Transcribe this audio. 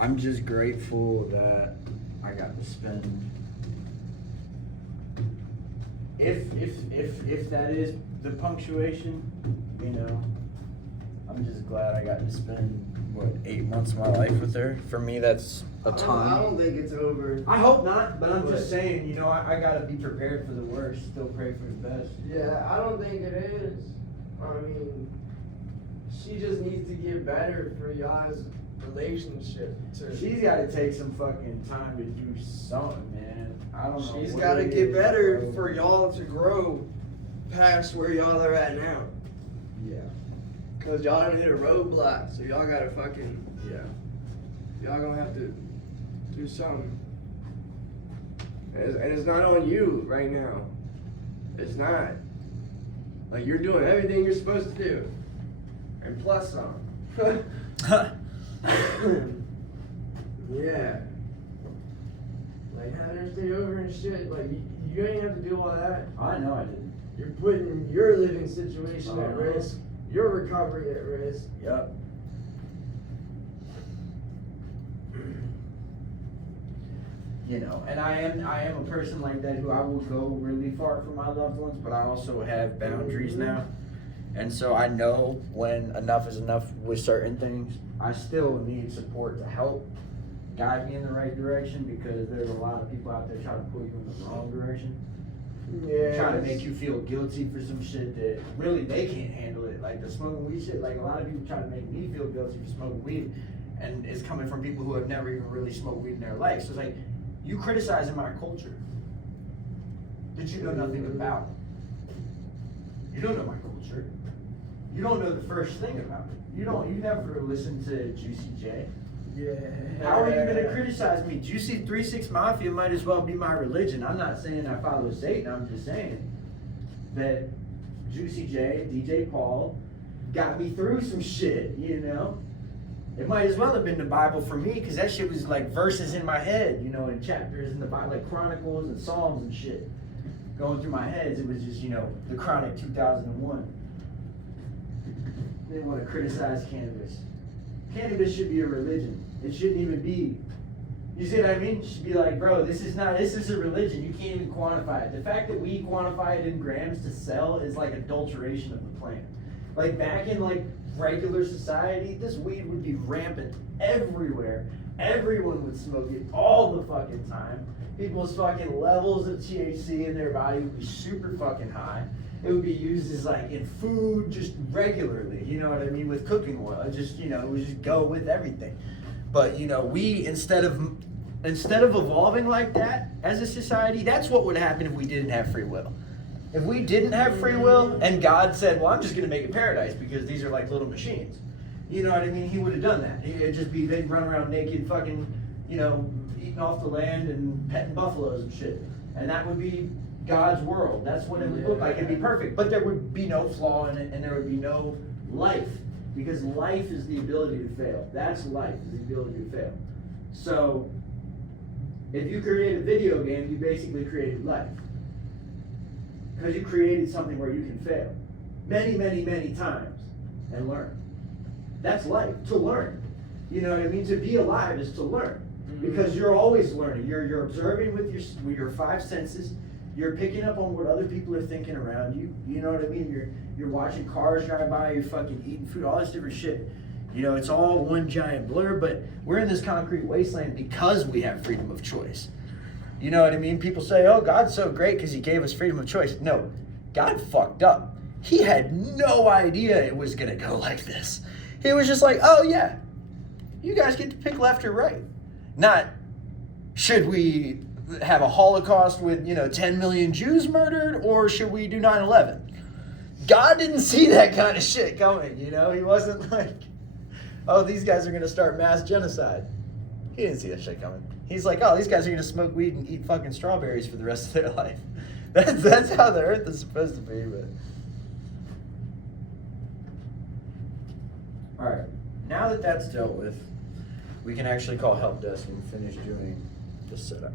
I'm just grateful that I got to spend. If that is the punctuation, you know, I'm just glad I got to spend 8 months of my life with her. For me, that's a ton. I don't think it's over. I hope not, but I'm just saying, you know, I gotta be prepared for the worst. Still pray for the best. Yeah, I don't think it is. I mean, she just needs to get better for y'all's relationship. She's got to take some fucking time to do something, man. I don't know. She's got to get better for y'all to grow past where y'all are at now. Yeah. Cause y'all done hit a roadblock, so y'all gotta fucking, y'all gonna have to do something. And it's not on you right now. It's not. Like, you're doing everything you're supposed to do. And plus some. Yeah. Like, having her stay over and shit, like, you ain't have to do all that. I know I didn't. You're putting your living situation at risk, your recovery at risk. Yep. You know, and I am a person like that who I will go really far for my loved ones, but I also have boundaries now. And so I know when enough is enough with certain things. I still need support to help guide me in the right direction, because there's a lot of people out there trying to pull you in the wrong direction. Yeah. Trying to make you feel guilty for some shit that really they can't handle it. Like the smoking weed shit, like a lot of people try to make me feel guilty for smoking weed, and it's coming from people who have never even really smoked weed in their life. So it's like, you criticizing my culture that you know nothing about. You don't know my culture. You don't know the first thing about it. You never listened to Juicy J. Yeah. How are you gonna criticize me? Juicy 3-6 Mafia might as well be my religion. I'm not saying I follow Satan. I'm just saying that Juicy J, DJ Paul, got me through some shit, you know? It might as well have been the Bible for me, because that shit was like verses in my head, you know, and chapters in the Bible, like Chronicles and Psalms and shit. Going through my head, it was just, you know, the Chronic 2001. They want to criticize cannabis. Cannabis should be a religion. It shouldn't even be. You see what I mean? It should be like, bro, this is a religion. You can't even quantify it. The fact that we quantify it in grams to sell is like adulteration of the plant. Like back in like regular society, this weed would be rampant everywhere. Everyone would smoke it all the fucking time. People's fucking levels of THC in their body would be super fucking high. It would be used as like in food just regularly, you know what I mean, with cooking oil. It just, you know, it would just go with everything. But, you know, we, instead of evolving like that as a society, that's what would happen if we didn't have free will. If we didn't have free will and God said, well, I'm just going to make it paradise because these are like little machines. You know what I mean? He would have done that. It'd just be, they'd run around naked fucking, you know, eating off the land and petting buffaloes and shit. And that would be God's world. That's what it would look like. It'd be perfect. But there would be no flaw in it, and there would be no life. Because life is the ability to fail. That's life, is the ability to fail. So, if you create a video game, you basically created life. Because you created something where you can fail. Many, many, many times. And learn. That's life. To learn. You know what I mean? To be alive is to learn. Because you're always learning. You're observing with your five senses. You're picking up on what other people are thinking around you. You know what I mean? You're watching cars drive by, you're fucking eating food, all this different shit. You know, it's all one giant blur, but we're in this concrete wasteland because we have freedom of choice. You know what I mean? People say, oh, God's so great because he gave us freedom of choice. No, God fucked up. He had no idea it was going to go like this. He was just like, oh, yeah, you guys get to pick left or right. Not, should we have a Holocaust with, 10 million Jews murdered, or should we do 9/11? God didn't see that kind of shit coming, He wasn't like, oh, these guys are going to start mass genocide. He didn't see that shit coming. He's like, oh, these guys are going to smoke weed and eat fucking strawberries for the rest of their life. That's how the earth is supposed to be, but. All right, now that that's dealt with, we can actually call help desk and finish doing the setup.